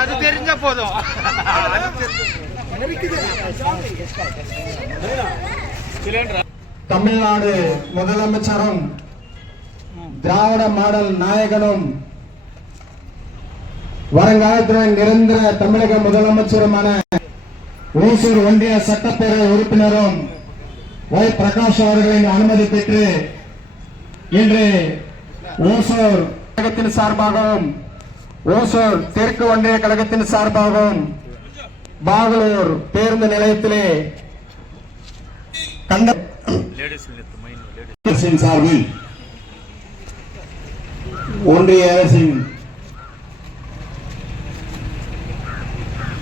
அது தெரிஞ்சா போதும். தமிழ்நாடு முதலமைச்சரும் திராவிட மாடல் நாயகனும் வருங்காலத்தில் நிரந்தர தமிழக முதலமைச்சருமான ஓசூர் ஒன்றிய சட்டப்பேரவை உறுப்பினரும் ஒய் பிரகாஷ் அவர்களின் அனுமதி பெற்று இன்று ஓசூர் கழகத்தின் சார்பாகவும் ஓசூர் தெற்கு ஒன்றிய கழகத்தின் சார்பாகவும் பாகலூர் பேருந்து நிலையத்திலே சார்பில் ஒன்றிய அரசின்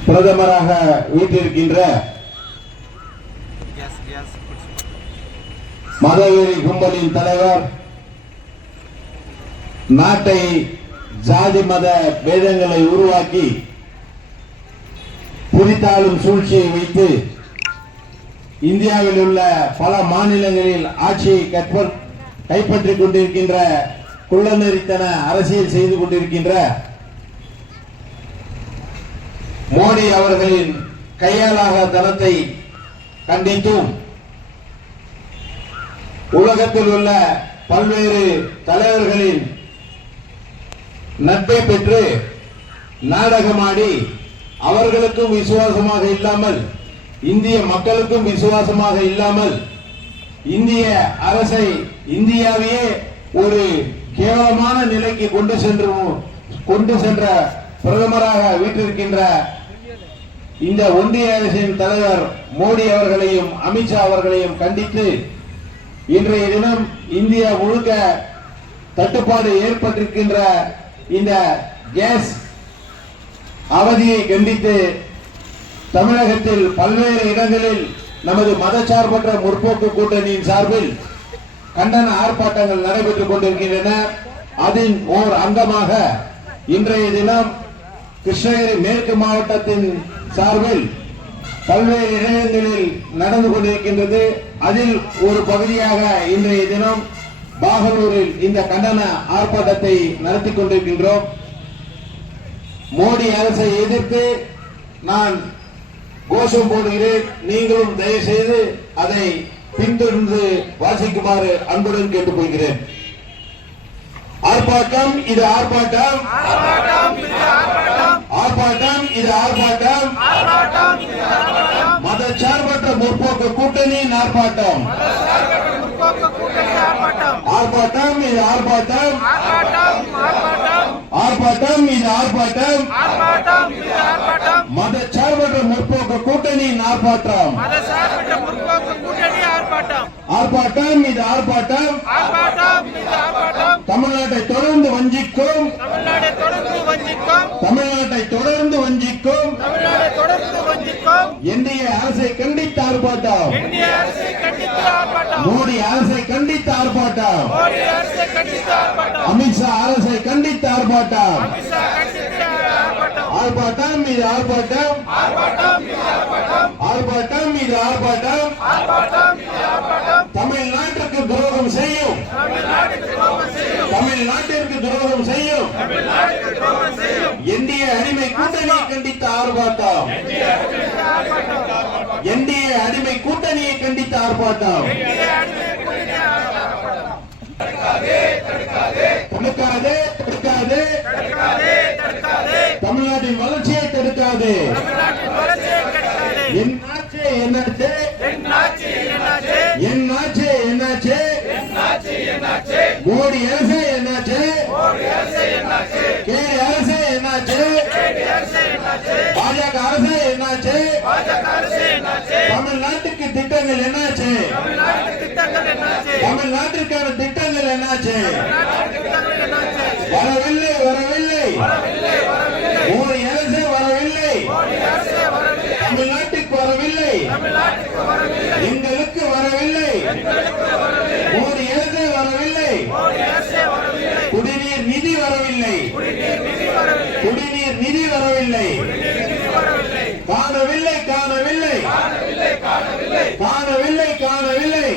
பிரதமராக வீட்டிருக்கின்ற மதவெறி கும்பலின் தலைவர், நாட்டை ஜாதி மத பேதங்களை உருவாக்கி புரித்தாளும் சூழ்ச்சியை வைத்து இந்தியாவில் உள்ள பல மாநிலங்களில் ஆட்சியை கைப்பற்றிக் கொண்டிருக்கின்ற குள்ளநெறித்தன அரசியல் செய்து கொண்டிருக்கின்ற மோடி அவர்களின் கையாளாக தனத்தை கண்டித்தும் உலகத்தில் உள்ள பல்வேறு தலைவர்களின் நட்பை பெற்று நாடகமாடி அவர்களுக்கும் விசுவாசமாக இல்லாமல் இந்திய மக்களுக்கும் விசுவாசமாக இல்லாமல் இந்திய அரசை இந்தியாவையே ஒரு கேவலமான நிலைக்கு கொண்டு சென்ற பிரதமராக வீட்டிருக்கின்ற இந்த ஒன்றிய அரசின் தலைவர் மோடி அவர்களையும் அமித்ஷா அவர்களையும் கண்டித்து இன்றைய தினம் இந்தியா முழுக்க தட்டுப்பாடு ஏற்பட்டிருக்கின்ற இந்த கேஸ் அவதியை கண்டித்து தமிழகத்தில் பல்வேறு இடங்களில் நமது மதச்சார்பற்ற முற்போக்கு கூட்டணியின் சார்பில் கண்டன ஆர்ப்பாட்டங்கள் நடைபெற்றுக் கொண்டிருக்கின்றன. அதன் ஓர் அங்கமாக இன்றைய தினம் கிருஷ்ணகிரி மேற்கு மாவட்டத்தின் சார்பில் பல்வேறு இடங்களில் நடந்து கொண்டிருக்கின்றது. அதில் ஒரு பகுதியாக இன்றைய தினம் பாகலூரில் இந்த கண்டன ஆர்ப்பாட்டத்தை நடத்தி கொண்டிருக்கின்றோம். மோடி அரசை எதிர்த்து நான் கோஷம் போடுகிறேன். நீங்களும் தயவு செய்து அதை பின்தொடர்ந்து வாசிக்குமாறு அன்புடன் கேட்டுக்கொள்கிறேன். ஆர்ப்பாட்டம் இது ஆர்ப்பாட்டம், ஆர்ப்பாட்டம் இது ஆர்ப்பாட்டம், மதச்சார்பற்ற முற்போக்கு கூட்டணியின் ஆர்ப்பாட்டம், ஆர்ப்பாட்டம் இது ஆர்ப்பாட்டம், ஆர்ப்பாட்டம் இது ஆர்ப்பாட்டம், மதச்சார்பற்ற முற்போக்கு கூட்டணியின் ஆர்ப்பாட்டம், ஆர்ப்பாட்டம் இது ஆர்ப்பாட்டம், தமிழ்நாட்டை தொடர்ந்து வஞ்சிக்கும், தமிழ்நாட்டை தொடர்ந்து வஞ்சிக்கும் என்டிஏ அரசை கண்டித்த ஆர்ப்பாட்டம், மோடி அரசை கண்டித்த ஆர்ப்பாட்டம், அமித்ஷா அரசை கண்டித்த ஆர்ப்பாட்டம், ஆர்ப்பாட்டம் இது ஆர்ப்பாட்டம், ஆர்ப்பாட்டம் இது ஆர்ப்பாட்டம், தமிழ்நாட்டிற்கு துரோகம் செய்யும், தமிழ்நாட்டிற்கு துரோகம் செய்யும் என்டிஏ அடிமை கூட்டணியை கண்டித்த ஆர்ப்பாட்டம், என்டிஏ அடிமை கூட்டணியை கண்டித்த ஆர்ப்பாட்டம், தடுக்காதே தடுக்காதே, தமிழ்நாட்டின் வளர்ச்சியை தடுக்காதே, என்னாச்சு என்னாச்சு, என்னாச்சு என்னாச்சு, மோடி அரசு என்னாச்சு, கேடி அரசு என்னாச்சு, பாஜக அரசு என்னாச்சு, தமிழ்நாட்டுக்கு திட்டங்கள் என்னாச்சு, தமிழ்நாட்டிற்கான திட்டங்கள் என்னாச்சு, வரவில்லை வரவில்லை, மோடி அரசு வரவில்லை, தமிழ்நாட்டுக்கு வரவில்லை, எங்களுக்கு வரவில்லை, மோடி அரசு வரவில்லை, குடிநீர் நிதி வரவில்லை, குடிநீர் நிதி வரவில்லை, காணவில்லை காணவில்லை, காணவில்லை காணவில்லை,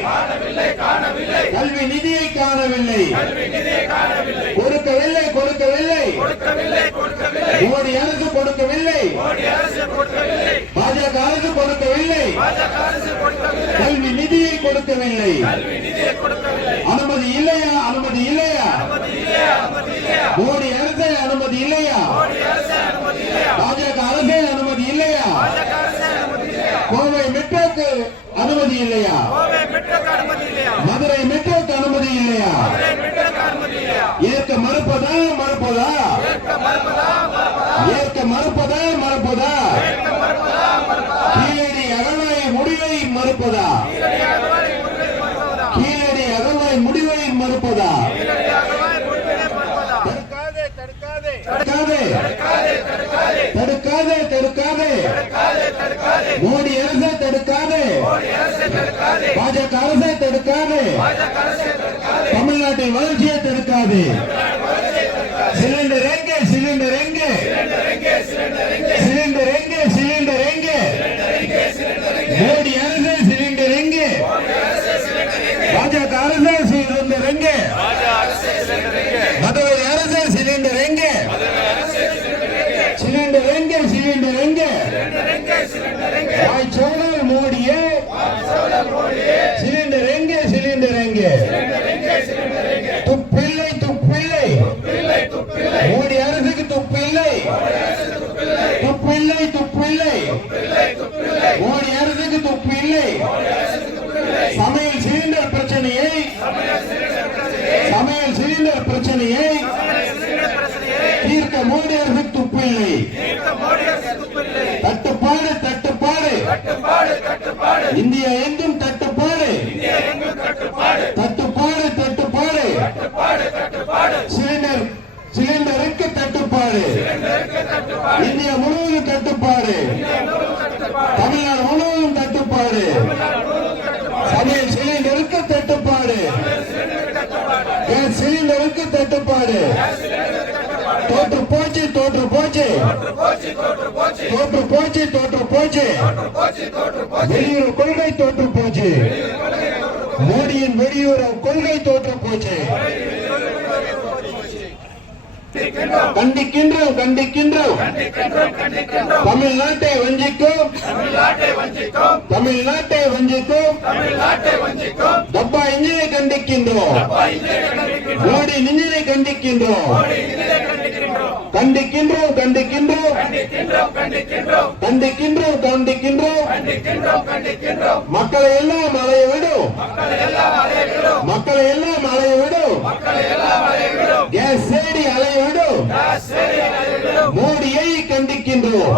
கல்வி நிதியை காணவில்லை. கொடுக்கவில்லை கொடுக்கவில்லை. மோடி அரசு கொடுக்கவில்லை. பாஜக அரசு கொடுக்கவில்லை. கல்வி நிதியை கொடுக்கவில்லை. அனுமதி இல்லையா? அனுமதி இல்லையா? மோடி அரசே அனுமதி இல்லையா? பாஜக அரசே அனுமதி இல்லையா? கோவை மெட்ரோக்கு அனுமதி இல்லையா? மதுரை மெட்ரோக்கு அனுமதி இல்லையா? ஏற்க மறுப்பதா மறுப்பதா? ஏற்க மறுப்பதா மறுப்பதா? கீழடி அகழ்வாய் முடிவை மறுப்பதா? கீழடி அகழ்வாய் முடிவை மறுப்பதா? தடுக்காதே தடுக்காதே தடுக்காதே. மோடி அரசை தடுக்காதே. பாஜக அரசை தடுக்காதே. தமிழ்நாட்டின் வளர்ச்சியை தடுக்காதே. சிலிண்டர் எங்கே? சிலிண்டர் எங்கே? சிலிண்டர் எங்கே? சிலிண்டர் எங்கே? மோடி அரசு சிலிண்டர் எங்கே? பாஜக அரசு சிலிண்டர் எங்கே? மதுரை அரசு சிலிண்டர் எங்கே? சிலிண்டர் எங்கே? சிலிண்டர் எங்கே? வாய்ச்சோழல் மோடியே சிலிண்டர் எங்கே? சிலிண்டர் எங்கே? துப்பில்லை துப்பில்லை. மோடி அரசுக்கு துப்பில்லை. துப்பில்லை துப்பில்லை. மோடி அரசுக்கு துப்பில்லை. சமையல் சிலிண்டர் பிரச்சனையை தீர்க்க மோடி அரசுக்கு துப்பில்லை. தட்டுப்பாடு தட்டுப்பாடு. இந்தியா எங்கும் தட்டுப்பாடு. தட்டுப்பாடு தட்டுப்பாடு. சிலிண்டருக்கு தட்டுப்பாடு. இந்தியா முழுவதும் தட்டுப்பாடு. தமிழ்நாடு முழுவதும் தட்டுப்பாடு. சமையல் சிலிண்டருக்கு தட்டுப்பாடு. கேஸ் சிலிண்டருக்கு தட்டுப்பாடு. தோற்று போச்சு தோற்று போச்சு. தோற்று போச்சு தோற்று போச்சு. வெளியுறவு கொள்கை தோற்று போச்சு. மோடியின் வெளியுறவு கொள்கை தோற்று போச்சு. கண்டிக்கின்றோம் கண்டிக்கின்றோம். தமிழ்நாட்டை வஞ்சிக்கும் தமிழ்நாட்டை வஞ்சிக்கும் டப்பா இன்ஜினை கண்டிக்கின்றோம். மோடி இன்ஜினை கண்டிக்கின்றோம். கண்டிக்கின்றோம் கண்டிக்கின்றோம் கண்டிக்கின்றோம் கண்டிக்கின்றோம். மக்களை எல்லாம் அலைய விடும். மக்களை எல்லாம் அலைய விடும். கேஸ் தேடி அலைய விடும். மோடியை கண்டிக்கின்றோம்.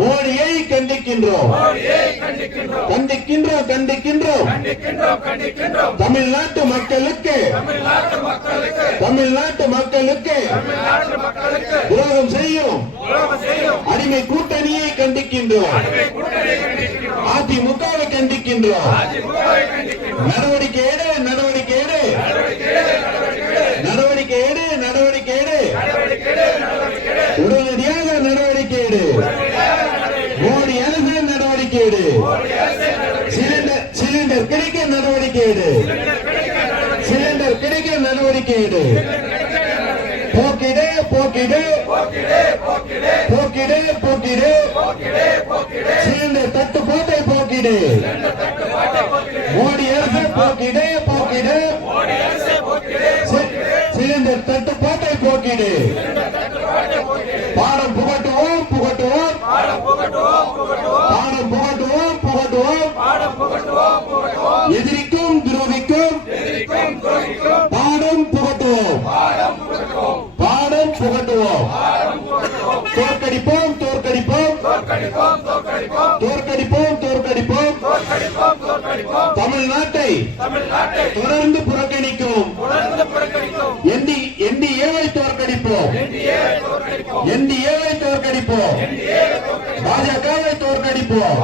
மோடியை கண்டிக்கின்றோம். கண்டிக்கின்றோம் கண்டிக்கின்றோம். தமிழ்நாட்டு மக்களுக்கு தமிழ்நாட்டு மக்களுக்கு துரோகம் செய்யும் அடிமை கூட்டணியை கண்டிக்கின்றோம். அதிமுகவை கண்டிக்கின்றோம். நடவடிக்கை எடு நடவடிக்கை எடு. நடவடிக்கை எடு நடவடிக்கை எடு. உடனடியாக நடவடிக்கை எடு. மோடி அரசு நடவடிக்கை எடு. சிலிண்டர் கிடைக்க நடவடிக்கை எடு. சிலிண்டர் கிடைக்க நடவடிக்கை எடு. போக்கிடு போக்கிடு போக்கிடு போக்கிடு. சிலிண்டர் தட்டுப்பாட்டை போக்கிடு. மோடி அரசு போக்கிடு போக்கிடு. சிலிண்டர் தட்டுப்பாட்டை போக்கிடு. பாடம் புகட்டுவோம் புகட்டுவோம். பாடம் புகட்டுவோம் புகட்டுவோம். எதிரிக்கும் துரோகிக்கும் பாடம் புகட்டுவோம். பாடம் புகட்டுவோம். தோற்கடிப்போம் தோற்கடிப்போம். தோற்கடிப்போம் தோற்கடிப்போம். தமிழ்நாட்டை தொடர்ந்து புறக்கணிக்கும் என்டிஏவை தோற்கடிப்போம். என்டிஏவை தோற்கடிப்போம். பாஜகவை தோற்கடிப்போம்.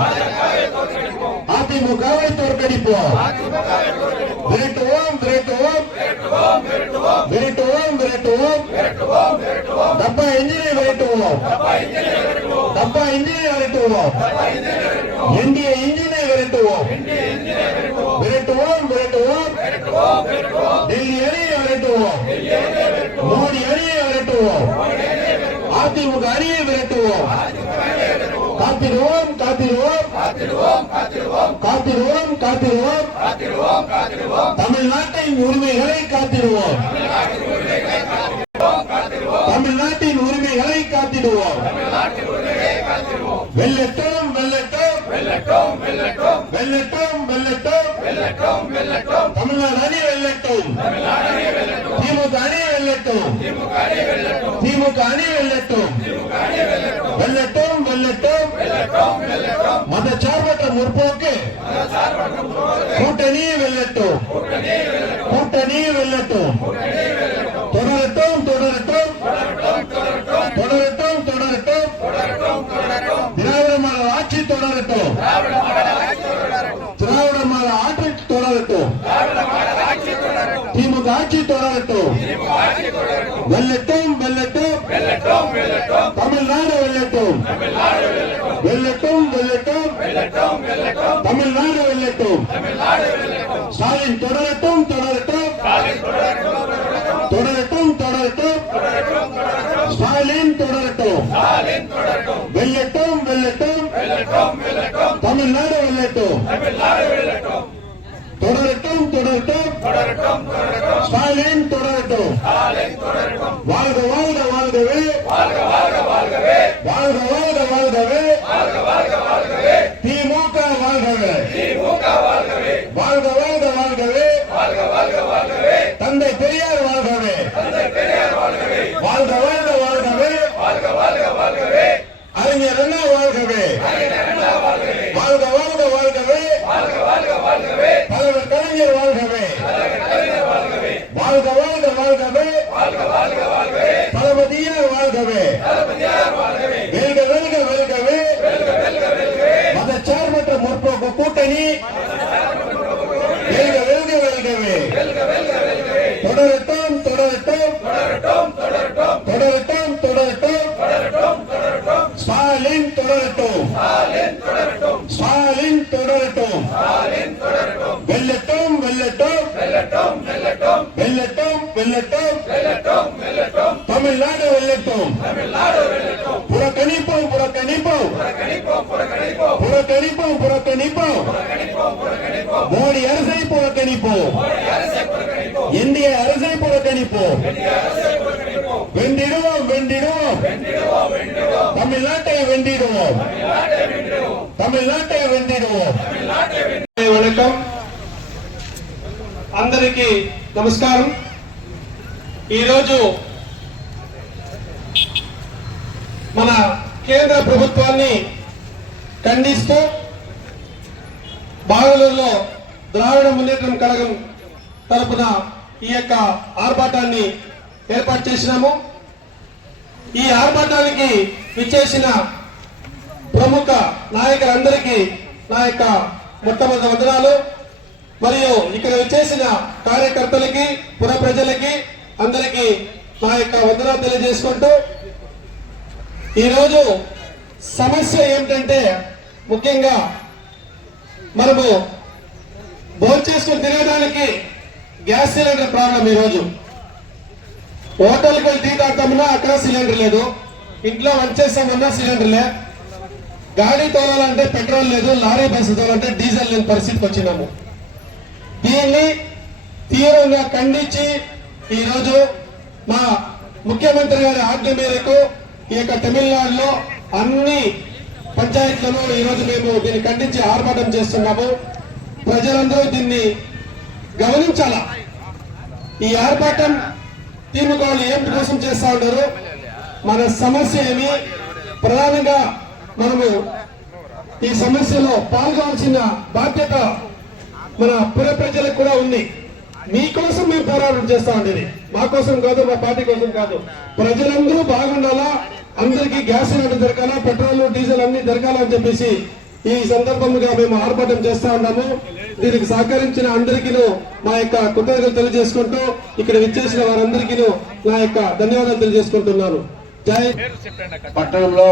அதிமுகவை தோற்கடிப்போம். விரட்டுவோம் விரட்டுவோம் விரட்டுவோம் விரட்டுவோம். டப்பா இன்ஜினை விரட்டுவோம். டப்பா இன்ஜினை விரட்டுவோம். என்டிஏ இன்ஜினை விரட்டுவோம். விரட்டுவோம் விரட்டுவோம். விரட்டுவோம் மோடி அணியை விரட்டுவோம் அதிமுக அணியை விரட்டுவோம் காத்திடுவோம் காத்திடுவோம் காத்திடுவோம் காத்திடுவோம் தமிழ்நாட்டின் உரிமைகளை காத்திடுவோம் தமிழ்நாட்டின் உரிமைகளை காத்திடுவோம் வெல்லட்டும் வெல்லட்டும் வெல்லட்டும் வெல்லட்டும் தமிழ்நாடு அணி வெல்லட்டும் திமுக அணி வெல்லட்டும் திமுக அணி வெல்லட்டும் வெல்லட்டும் வெல்லட்டும் மதச்சார்பற்ற முற்போக்கு கூட்டணி வெல்லட்டும் கூட்டணி வெல்லட்டும் தொடரட்டும் தொடரட்டும் தொடரட்டும் தொடரட்டும் திராவிட மாடல் ஆட்சி தொடரட்டும் திராவிட மாடல் ஆட்சி தொடரட்டும் திமுக ஆட்சி தொடரட்டும் வெல்லட்டும் வெல்லட்டும் தமிழ்நாடு வெல்லட்டும் வெல்லட்டும் வெல்லட்டும் தமிழ்நாடு வெல்லட்டும் ஸ்டாலின் தொடரட்டும் தொடரட்டும் தொடரட்டும் தொடரட்டும் ஸ்டாலின் தொடரட்டும் வெல்லட்டும் வெல்லட்டும் தமிழ்நாடு வெல்லட்டும் தொடரட்டும் தொடரட்டும் ஸ்டாலின் தொடரட்டும் வாழ்க வாழ்க வாழ்கவே வாழ்க வாழ்க வாழ்கவே திமுக வாழ்கவே வாழ்க வாழ்க வாழ்கவே தந்தை பெரியார் வாழ்கவே வாழ்க வாழ்கவே அறிஞர் அண்ணா வாழ்கவே வாழ்க வாழ்கவே தலைவர் கலைஞர் வாழ்கவே வாழ்க வாழ்கவே தளபதியார் வாழ்கவே வெல்க வெல்கவே மதச்சார்பற்ற முற்போக்கு கூட்டணி வெல்க வெல்கவே தொடரட்டும் ஸ்டாலின் தொடரட்டும் வெல்லட்டும் தமிழ்நாடு வெல்லட்டும் புறக்கணிப்போம் மோடி அரசை புறக்கணிப்போம் இந்திய அரசை புறக்கணிப்போம் வென்றிடுவோம் தமிழ்நாட்டை வென்றிடுவோம் வணக்கம் అందరికీ నమస్కారం ఈరోజు మన కేంద్ర ప్రభుత్వాన్ని ఖండిస్తూ బాగలూరులో ద్రావిడ మున్నేట్రం కళగం తరపున ఈ యొక్క ఆర్భాటాన్ని ఏర్పాటు చేసినాము. ఈ ఆర్భాటానికి విచ్చేసిన ప్రముఖ నాయకులందరికీ నా యొక్క మొట్టమొదటి వందనాలు. మరియు ఇక్కడ విచ్చేసిన కార్యకర్తలకి పుర ప్రజలకి అందరికీ నా యొక్క వందనాలు తెలియజేసుకుంటూ ఈరోజు సమస్య ఏమిటంటే ముఖ్యంగా మనము భోంచేసుకుని తిరగడానికి గ్యాస్ సిలిండర్ ప్రాబ్లం. ఈరోజు హోటల్కి వెళ్ళి టీ తాగుతామన్నా అక్కడ సిలిండర్ లేదు, ఇంట్లో వంట చేస్తామన్నా సిలిండర్లే, గాడి తోలాలంటే పెట్రోల్ లేదు, లారీ బస్సు తోలాలంటే డీజిల్ లేని పరిస్థితికి వచ్చినాము. దీన్ని తీవ్రంగా ఖండించి ఈరోజు మా ముఖ్యమంత్రి గారి ఆజ్ఞ మేరకు ఈ యొక్క తమిళనాడులో అన్ని పంచాయతీలను ఈరోజు మేము దీన్ని ఖండించి ఆర్భాటం చేస్తున్నాము. ప్రజలందరూ దీన్ని గమనించాలా. ఈ ఆర్భాటం తిముక వాళ్ళు ఏం కోసం చేస్తా ఉంటారు, మన సమస్య ఏమి, ప్రధానంగా మనము ఈ సమస్యలో పాల్గొనాల్సిన బాధ్యత మన పుర ప్రజలకు కూడా ఉంది. మీకోసం మేము పోరాటం చేస్తా ఉండేది, మా కోసం కాదు, మా పార్టీ కోసం కాదు. ప్రజలందరూ బాగుండాలా, అందరికీ గ్యాస్ సిలిండర్ దొరకాలా, పెట్రోల్ డీజిల్ అన్ని దొరకాలని చెప్పేసి ఈ సందర్భంగా మేము ఆర్భాటం చేస్తా ఉన్నాము. దీనికి సహకరించిన అందరికీ మా యొక్క కృతజ్ఞతలు తెలియజేసుకుంటూ ఇక్కడ విచ్చేసిన వారందరికీ నా యొక్క ధన్యవాదాలు తెలియజేసుకుంటున్నాను. జై. పట్టణంలో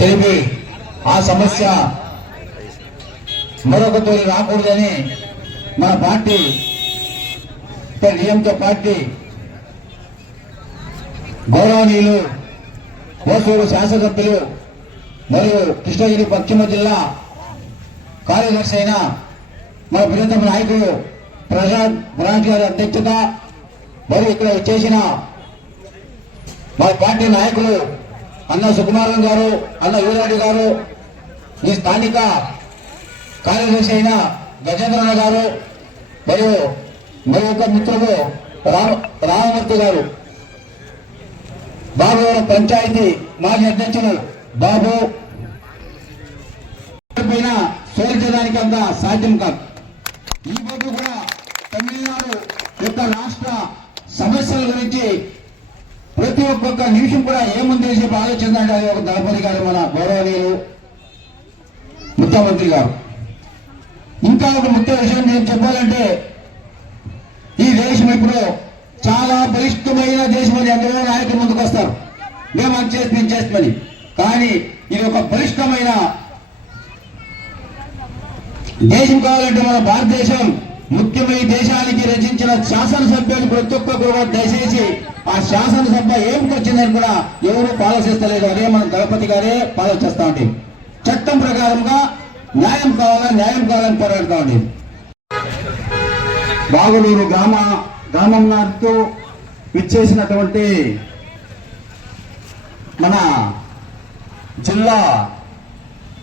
తిరిగి ఆ సమస్య మరొక తోలి రాకూడదని మన పార్టీ నియంతో పార్టీ గౌరవనీయులు హోసూరు శాసనసభ్యులు మరియు కృష్ణగిరి పశ్చిమ జిల్లా కార్యదర్శి అయిన మన ప్రియతమ నాయకులు ప్రసాద్ బ్రాంచ్ గారి అధ్యక్షత మరియు ఇక్కడ చేసిన మా పార్టీ నాయకులు అన్న సుకుమారన్ గారు, అన్న వీరారెడ్డి గారు, ఈ స్థానిక కార్యదర్శి అయిన గజేంద్రన్న గారు మరియు మరి యొక్క మిత్రులు రామమూర్తి గారు, బాబు పంచాయతీ మాజీ అధ్యక్షులు బాబు పైన సోల్చడానికి అంత సాధ్యం కాదు. ఈ రోజు కూడా తమిళనాడు యొక్క రాష్ట్ర సమస్యల గురించి ప్రతి ఒక్కొక్క నిమిషం కూడా ఏముంది చెప్పి ఆలోచించండి. అది ఒక దళపతి గారు, మన గౌరవనీయులు ముఖ్యమంత్రి గారు. ఇంకా ఒక ముఖ్య విషయం నేను చెప్పాలంటే, ఈ దేశం ఇప్పుడు చాలా బలిష్టమైన దేశం అని ఎందరో నాయకులు ముందుకు వస్తారు, మేము అది చేసి మేము చేస్తామని. కానీ ఇది ఒక బలిష్టమైన దేశం కావాలంటే మన భారతదేశం ముఖ్యమైన దేశానికి రచించిన శాసనసభ్యులు ప్రతి ఒక్కరు కూడా దయచేసి ఆ శాసనసభ ఏమిటి వచ్చిందని కూడా ఎవరు పాలసీస్తలేదు. అదే మన దళపతి గారే పాలన ఉండి చట్టం ప్రకారంగా న్యాయం కావాలని పోరాడుతూ ఉండి. బాగులూరు గ్రామం నాటితో విచ్చేసినటువంటి మన జిల్లా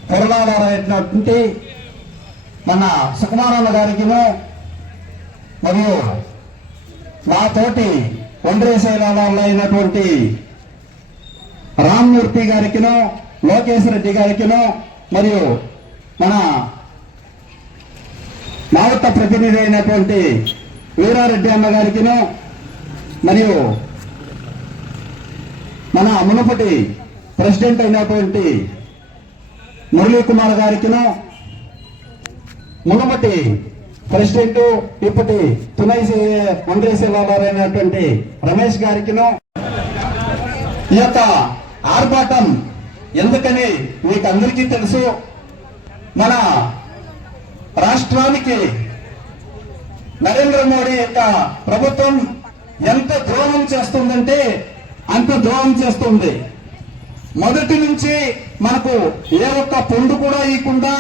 పొరలాడైనటువంటి మన సుకుమారన్న గారికిను మరియు నాతోటి ఒండ్రేసేలాలో అయినటువంటి రామ్మూర్తి గారికిను, లోకేష్ రెడ్డి గారికిను, మరియు మన మావత ప్రతినిధి అయినటువంటి వీరారెడ్డి అన్న గారికిను, మరియు మన మునుపటి ప్రెసిడెంట్ అయినటువంటి మురళీ కుమార్ గారికిను, మునుపటి ప్రెసిడెంట్ ఇప్పటి తునై అయినటువంటి రమేష్ గారికిను, ఈ యొక్క ఆర్భాటం ఎందుకని మీకు అందరికీ తెలుసు. మన రాష్ట్రానికి నరేంద్ర మోడీ యొక్క ప్రభుత్వం ఎంత ద్రోహం చేస్తుందంటే అంత ద్రోహం చేస్తుంది. మొదటి నుంచి మనకు ఏ ఒక్క పొండు కూడా ఇవ్వకుండా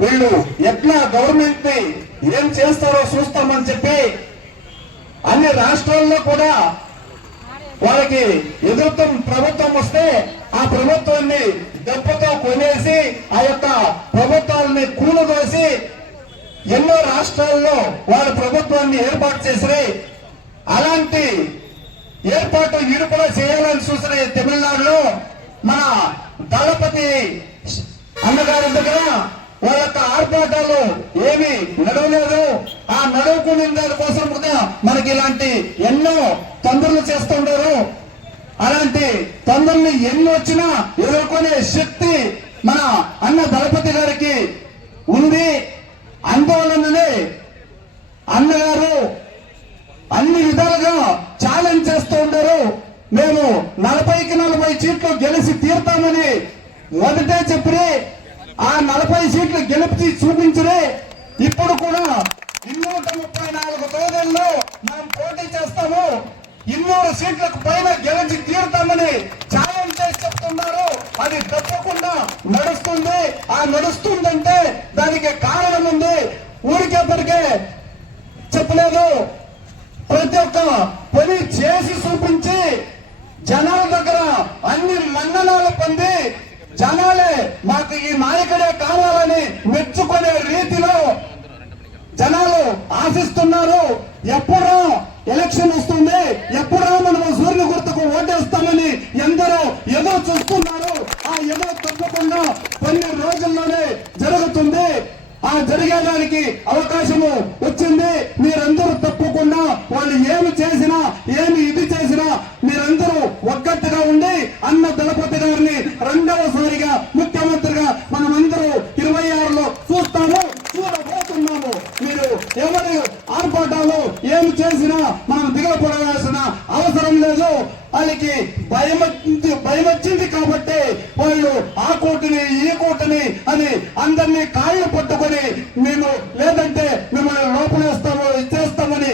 వీళ్ళు ఎట్లా గవర్నమెంట్ ని ఏం చేస్తారో చూస్తామని చెప్పి అన్ని రాష్ట్రాల్లో కూడా వాళ్ళకి ఎదురుతం ప్రభుత్వం వస్తే ఆ ప్రభుత్వాన్ని దెబ్బతో కొనేసి ఆ యొక్క ప్రభుత్వాలని కూలదోసి ఎన్నో రాష్ట్రాల్లో వాళ్ళ ప్రభుత్వాన్ని ఏర్పాటు చేసి అలాంటి ఏర్పాటు వీరు కూడా చేయాలని చూసిన తమిళనాడులో మన దళపతి అన్నగారి దగ్గర వాళ్ళ యొక్క ఆర్భాటాలు ఏమి నడవలేదు. ఆ నడవకునే దానికోసం కూడా మనకి ఇలాంటి ఎన్నో తొందరలు చేస్తుంటారు. అలాంటి తొందరలు ఎన్ని వచ్చినా ఎదుర్కొనే శక్తి మన అన్న దళపతి గారికి ఉంది. అందువలననే అన్నగారు అన్ని విధాలుగా ఛాలెంజ్ చేస్తూ ఉంటారు. మేము 40కి 40 సీట్లు గెలిచి తీరుతామని మొదటే చెప్పి ఆ 40 సీట్లు గెలిపి చూపించరే. ఇప్పుడు కూడా 234 తోదల్లో మనం పోటీ చేస్తాము, 200 సీట్లకు పైన గెలిచి తీరుతామని ఛాలెంజ్ చేసి చెప్తున్నారు. అది తప్పకుండా నడుస్తుంది. ఆ నడుస్తుందంటే దానికి కారణం ఉంది. ఊరికేపటికే చెప్పలేదు, ప్రతి ఒక్క పని చేసి చూపించి జనాల దగ్గర అన్ని మన్ననాలు పొంది జనాలే మాకు ఈ నాయకుడే కావాలని మెచ్చుకునే రీతిలో జనాలు ఆశిస్తున్నారు. ఎప్పుడో ఎలక్షన్ వస్తుంది, ఎప్పుడో మనము సూర్యుని గుర్తుకు ఓటేస్తామని ఎందరో ఏదో చూస్తున్నారు. ఆ ఏదో తప్పకుండా కొన్ని రోజుల్లోనే జరుగుతుంది. ఆ జరిగేదానికి అవకాశము వచ్చింది. మీరందరూ తప్పకుండా వాళ్ళు ఏమి చేసినా ఏమి ఇది చేసినా మీరందరూ ఒక్కట్టుగా ఉండి అన్న దళపతి గారిని రెండవసారిగా ముఖ్యమంత్రిగా మనమందరూ 26లో చూడబోతున్నాము. మీరు ఎవరి ఆర్భాటాలు ఏమి చేసినా మనం దిగపడాల్సిన అవసరం లేదు. వాళ్ళకి భయం వచ్చింది కాబట్టి వాళ్ళు ఆ కోటిని ఈ కోటిని అని అందరినీ కాళ్ళు పట్టుకొని మేము లేదంటే మిమ్మల్ని లోపలేస్తాము చేస్తామని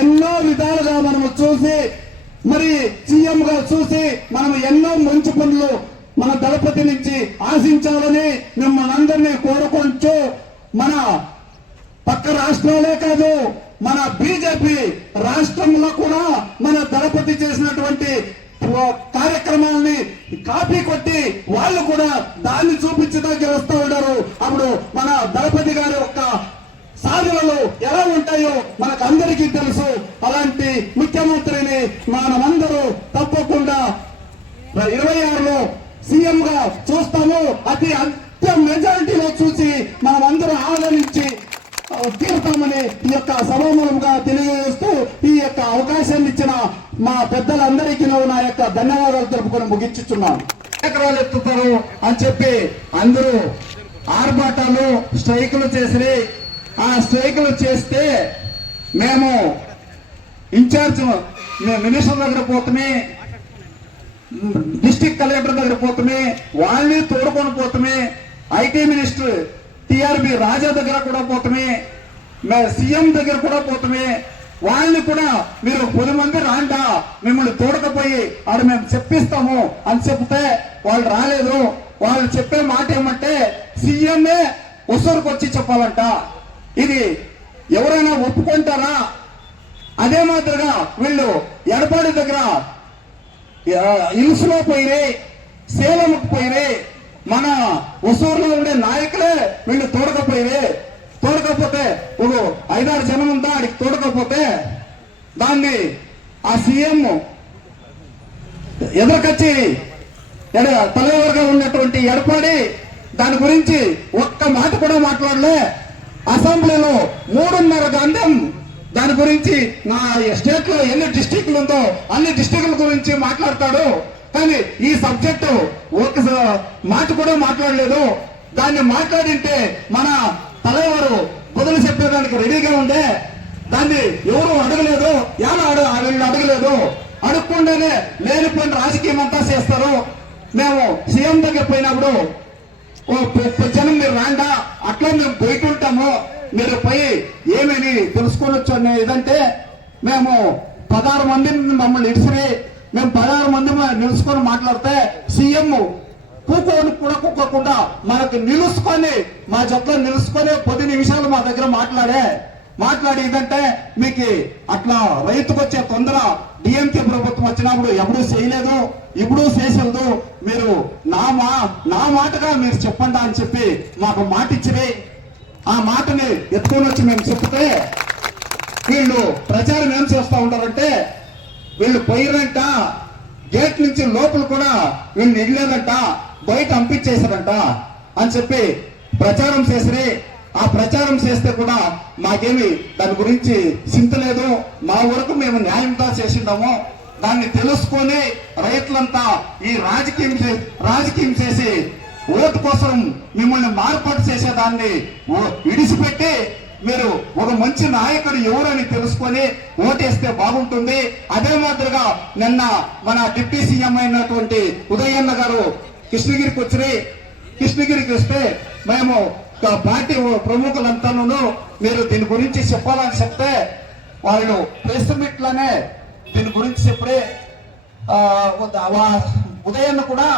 ఎన్నో విధాలుగా మనము చూసి మరి సీఎం గా చూసి మనం ఎన్నో మంచి పనులు మన దళపతి నుంచి ఆశించాలని మిమ్మల్ని అందరినీ కోరుకుంటూ మన పక్క రాష్ట్రాలే కాదు మన బీజేపీ రాష్ట్రంలో కూడా మన దళపతి చేసినటువంటి కార్యక్రమాలని కాపీ కొట్టి వాళ్ళు కూడా దాన్ని చూపించడానికి వస్తూ ఉన్నారు. అప్పుడు మన దళపతి గారి యొక్క సాధనలు ఎలా ఉంటాయో మనకు అందరికీ తెలుసు. అలాంటి ముఖ్యమంత్రిని మనమందరూ తప్పకుండా 26లో సీఎం గా చూస్తాము. అత్య మెజారిటీలో చూసి మనం అందరం ఆదరించి తీరుతామని ఈ యొక్క సభాముఖంగా తెలియజేస్తూ ఈ యొక్క అవకాశాన్ని ఇచ్చిన మా పెద్దలందరికీ నా యొక్క ధన్యవాదాలు తెలుపుకొని ముగించుచున్నాను. ఎకరాలు ఎత్తుతారు అని చెప్పి అందరూ ఆర్భాటాలు స్ట్రైకులు చేసి ఆ స్ట్రైకులు చేస్తే మేము ఇన్ఛార్జ్ మినిస్టర్ దగ్గర పోతుమే, డిస్ట్రిక్ట్ కలెక్టర్ దగ్గర పోతుమే, వాళ్ళని తోడుకొని పోతుమే, ఐటీ మినిస్టర్ టిఆర్బి రాజా దగ్గర కూడా పోతుమే, సీఎం దగ్గర కూడా పోతుమే, వాళ్ళని కూడా మీరు 10 మంది రాండా మిమ్మల్ని తోడకపోయి ఆడ మేము చెప్పిస్తాము అని చెప్తే వాళ్ళు రాలేదు. వాళ్ళు చెప్పే మాట ఏమంటే సీఎంఏ ఉసూరుకు వచ్చి చెప్పాలంట. ఇది ఎవరైనా ఒప్పుకుంటారా? అదే మాదిరిగా వీళ్ళు ఎడపాడి దగ్గర హిల్స్ లో పోయిరే, సేలంకు పోయిరే, మన ఉసూరులో ఉండే నాయకులే వీళ్ళు తోడకపోయిరే. తోడకపోతే ఒక 5-6 జనం ఉందా ఆడికి తోడకపోతే దాన్ని ఆ సీఎం ఎదురుకొచ్చి తలవర్గా ఉన్నటువంటి ఎడపాడి దాని గురించి ఒక్క మాట కూడా మాట్లాడలే. అసెంబ్లీలో 3:30 గంటం దాని గురించి నా స్టేట్ లో ఎన్ని డిస్టిక్లు ఉందో అన్ని డిస్టిక్ల గురించి మాట్లాడతాడు. కానీ ఈ సబ్జెక్టు ఒక మాట కూడా మాట్లాడలేదు. దాన్ని మాట్లాడింటే మన తలవారు బదులు చెప్పేదానికి రెడీగా ఉండే. దాన్ని ఎవరు అడగలేదు, వీళ్ళు అడగలేదు. అడగకుండానే లేనిపోయిన రాజకీయం అంతా చేస్తారు. మేము సీఎం దగ్గర పోయినప్పుడు జనం మీరు రాండా, అట్లా మేము పోయిటుంటాము, మీరు పోయి ఏమని తెలుసుకోవచ్చు అనే ఇదంటే మేము 16 మంది మమ్మల్ని ఇడిసిరి మేము 16 మంది నిలుచుకొని మాట్లాడితే సీఎం కూకోని కూడా కూకోకుండా మనకు నిలుచుకొని మా జట్లో నిలుచుకొని 10 నిమిషాలు మా దగ్గర మాట్లాడి ఇదంటే మీకు అట్లా రైతుకు వచ్చే తొందర డిఎంకే ప్రభుత్వం వచ్చినప్పుడు ఎప్పుడూ చేయలేదు, ఇప్పుడు చేసేది. మీరు నా మాటగా మీరు చెప్పండి అని చెప్పి మాకు మాట ఇచ్చిరి. ఆ మాటని ఎత్తుకొని వచ్చి మేము చెప్తే వీళ్ళు ప్రచారం ఏం చేస్తూ ఉంటారంటే వీళ్ళు పోయిరంట, గేట్ నుంచి లోపల కూడా వీళ్ళు నెగ్గలేదంట, బయట పంపించేశారంట అని చెప్పి ప్రచారం చేసిరి. ఆ ప్రచారం చేస్తే కూడా మాకేమి దాని గురించి చింత లేదు. మా వరకు మేము న్యాయంగా చేసిండాము. దాన్ని తెలుసుకొని రైతులంతా ఈ రాజకీయం చేసి ఓటు కోసం మిమ్మల్ని మార్పాటు చేసేదాన్ని విడిచిపెట్టి మీరు ఒక మంచి నాయకుడు ఎవరని తెలుసుకొని ఓటేస్తే బాగుంటుంది. అదే మాదిరిగా నిన్న మన డిప్యూటీ సీఎం అయినటువంటి ఉదయన్న గారు కృష్ణగిరికి వస్తే మేము పార్టీ ప్రముఖులంతాను మీరు దీని గురించి చెప్పాలని చెప్తే వాళ్ళు ప్రెస్ మీట్ లోనే దీని గురించి చెప్పే ఉదయన్న కూడా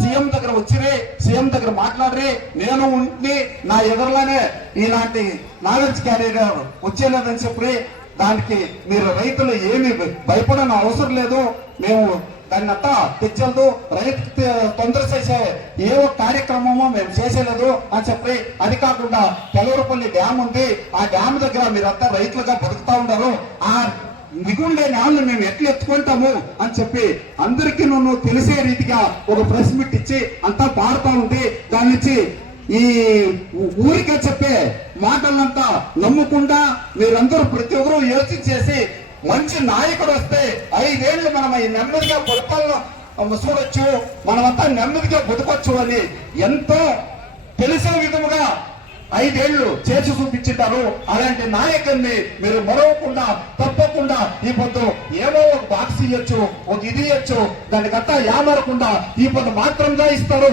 సీఎం దగ్గర వచ్చిరి, సీఎం దగ్గర మాట్లాడరి, నేను ఉండి నా ఎదురులోనే ఇలాంటి నాలెడ్జ్ క్యారియర్ వచ్చేలేదని చెప్పి దానికి మీరు రైతులు ఏమి భయపడని అవసరం లేదు, మేము దాన్ని అంతా తెచ్చలేదు, రైతు తొందర చేసే ఏ కార్యక్రమమో మేము చేసేలేదు అని చెప్పి. అది కాకుండా తెలవరపల్లి డ్యామ్ ఉంది, ఆ డ్యామ్ దగ్గర మీరంతా రైతులుగా బతుకుతా ఉన్నారు, ఆ మిగుండే న్యాయాలను మేము ఎట్లా ఎత్తుకుంటాము అని చెప్పి అందరికీ తెలిసే రీతిగా ఒక ప్రెస్ మీట్ ఇచ్చి అంతా పాడుతూ ఉంది. దాని నుంచి ఈ ఊరికే చెప్పే మాటలంతా నమ్మకుండా మీరందరూ ప్రతి ఒక్కరూ యోచించేసి మంచి నాయకుడు వస్తే 5 ఏళ్ళు మనం నెమ్మదిగా పరిపాలన చూడొచ్చు, మనమంతా నెమ్మదిగా బతకొచ్చు అని ఎంతో తెలిసే విధముగా 5 ఏళ్ళు చేసి చూపించారు. అలాంటి నాయకుల్ని మీరు మరవకుండా తప్పకుండా ఈ పొద్దు ఏమో ఒక బాక్స్ ఇవ్వచ్చు, ఒక ఇది ఇవ్వచ్చు, దానికంతా ఏమరకుండా ఈ పొద్దు మాత్రంగా ఇస్తారు.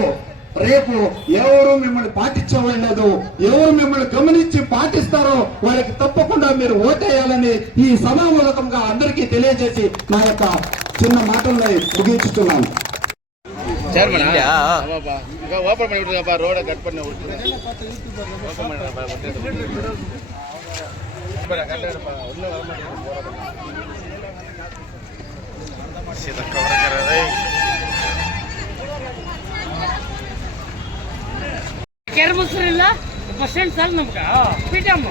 రేపు ఎవరు మిమ్మల్ని పాటించేవాళ్ళు లేదు, ఎవరు మిమ్మల్ని గమనించి పాటిస్తారో వాళ్ళకి తప్పకుండా మీరు ఓటేయాలని ఈ సభామూలకంగా అందరికీ తెలియజేసి నా యొక్క చిన్న మాటల్ని ముగించుతున్నాను. ஓப்பன் பண்ணி விட்டுருங்கப்பா, ரோட கட் பண்ணி விட்டுருங்க. ஓப்பன் பண்ணுறப்பா, ಕೆರೆ ಮೊಸರಿಲ್ಲ ಬಸ್ ಸ್ಟ್ಯಾಂಡ್ ಸರ್ ನಮ್ಗೆ ಪಿ ಟಿ ಎಮ್